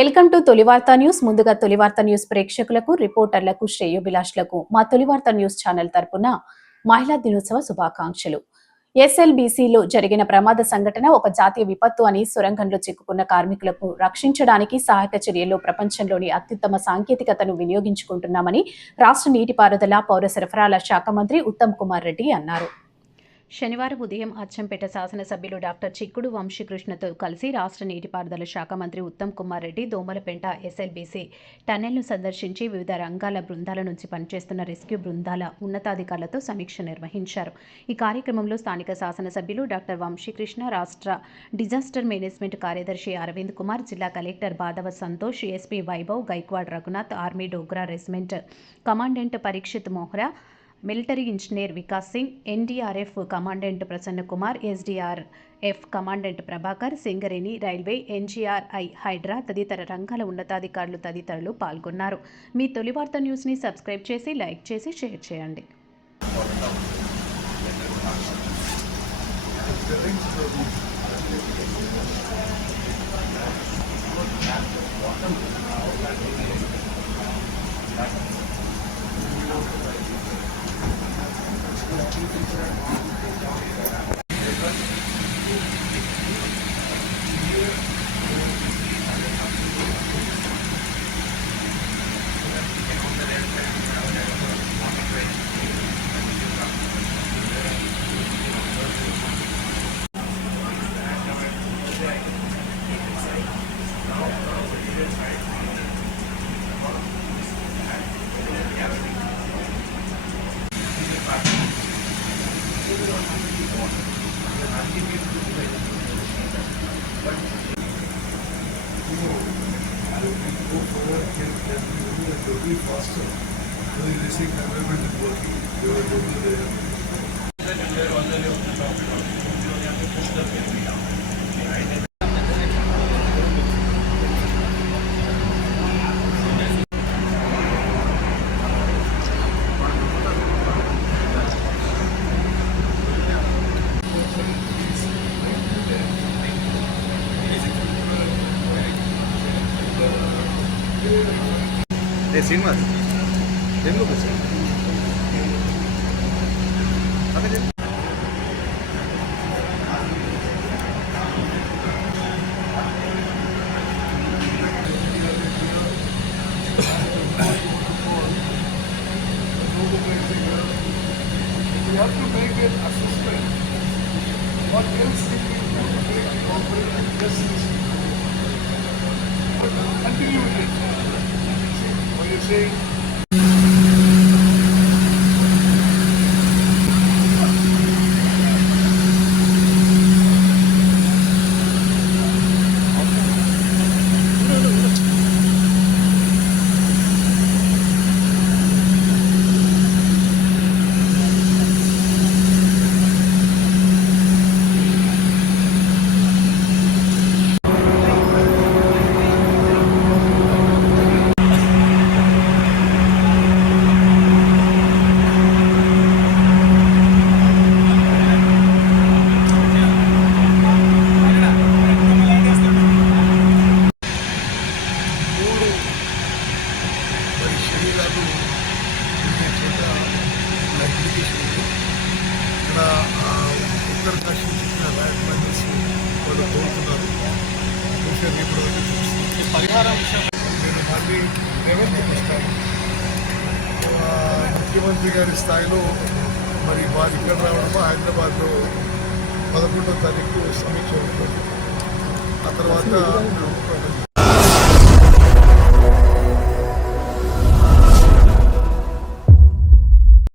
Welcome to తొలివార్త న్యూస్. ముందుగా తొలివార్త న్యూస్ ప్రేక్షకులకు, రిపోర్టర్లకు, శ్రేయోభిలాషులకు మా తొలివార్త న్యూస్ ఛానల్ తరపున మహిళా దినోత్సవ శుభాకాంక్షలు. ఎస్ఎల్బీసీలో జరిగిన ప్రమాద సంఘటన ఒక జాతీయ విపత్తు అని, సొరంగంలో చిక్కుకున్న కార్మికులకు రక్షించడానికి సహాయక చర్యల్లో ప్రపంచంలోని అత్యుత్తమ సాంకేతికతను వినియోగించుకుంటున్నామని రాష్ట్ర నీటిపారుదల, పౌర సరఫరాల శాఖ మంత్రి ఉత్తమ్ కుమార్ రెడ్డి అన్నారు. శనివారం ఉదయం అచ్చంపేట శాసనసభ్యులు డాక్టర్ చిక్కుడు వంశీకృష్ణతో కలిసి రాష్ట్ర నీటిపారుదల శాఖ మంత్రి ఉత్తమ్ కుమార్ రెడ్డి దోమలపేంట ఎస్ఎల్బీసీ టన్నెల్ను సందర్శించి వివిధ రంగాల బృందాల నుంచి పనిచేస్తున్న రెస్క్యూ బృందాల ఉన్నతాధికారులతో సమీక్ష నిర్వహించారు. ఈ కార్యక్రమంలో స్థానిక శాసనసభ్యులు డాక్టర్ వంశీకృష్ణ, రాష్ట్ర డిజాస్టర్ మేనేజ్మెంట్ కార్యదర్శి అరవింద్ కుమార్, జిల్లా కలెక్టర్ బాధవ Santosh, SP Vaibhav, Gaikwad Raghunath, army Dogra regiment commandant Parikshit Mohra, military engineer Vikas Singh, NDRF commandant Prasanna Kumar, SDRF commandant Prabhakar, Singareni, railway, NGRI, HYDRAA తదితర రంగాల ఉన్నతాధికారులు తదితరులు పాల్గొన్నారు. మీ తొలివార్త న్యూస్ని సబ్స్క్రైబ్ చేసి, లైక్ చేసి, షేర్ చేయండి. Totally faster. So the racing environment is working. They were totally there. Srinivas ఎందుకు We have to make an assessment. What else can we do to make the corporate justice? But continue with it. What you're saying. ఇక్కడ ఉత్తర కాశ్మీర్ చెప్పిన land miners వాళ్ళు కోరుతున్నారు. పరిహారం నేను మళ్ళీ ముఖ్యమంత్రి గారి స్థాయిలో మరి వారు ఇక్కడ రావడమో హైదరాబాద్లో 11వ తారీఖు సమీక్ష ఉంటుంది. ఆ తర్వాత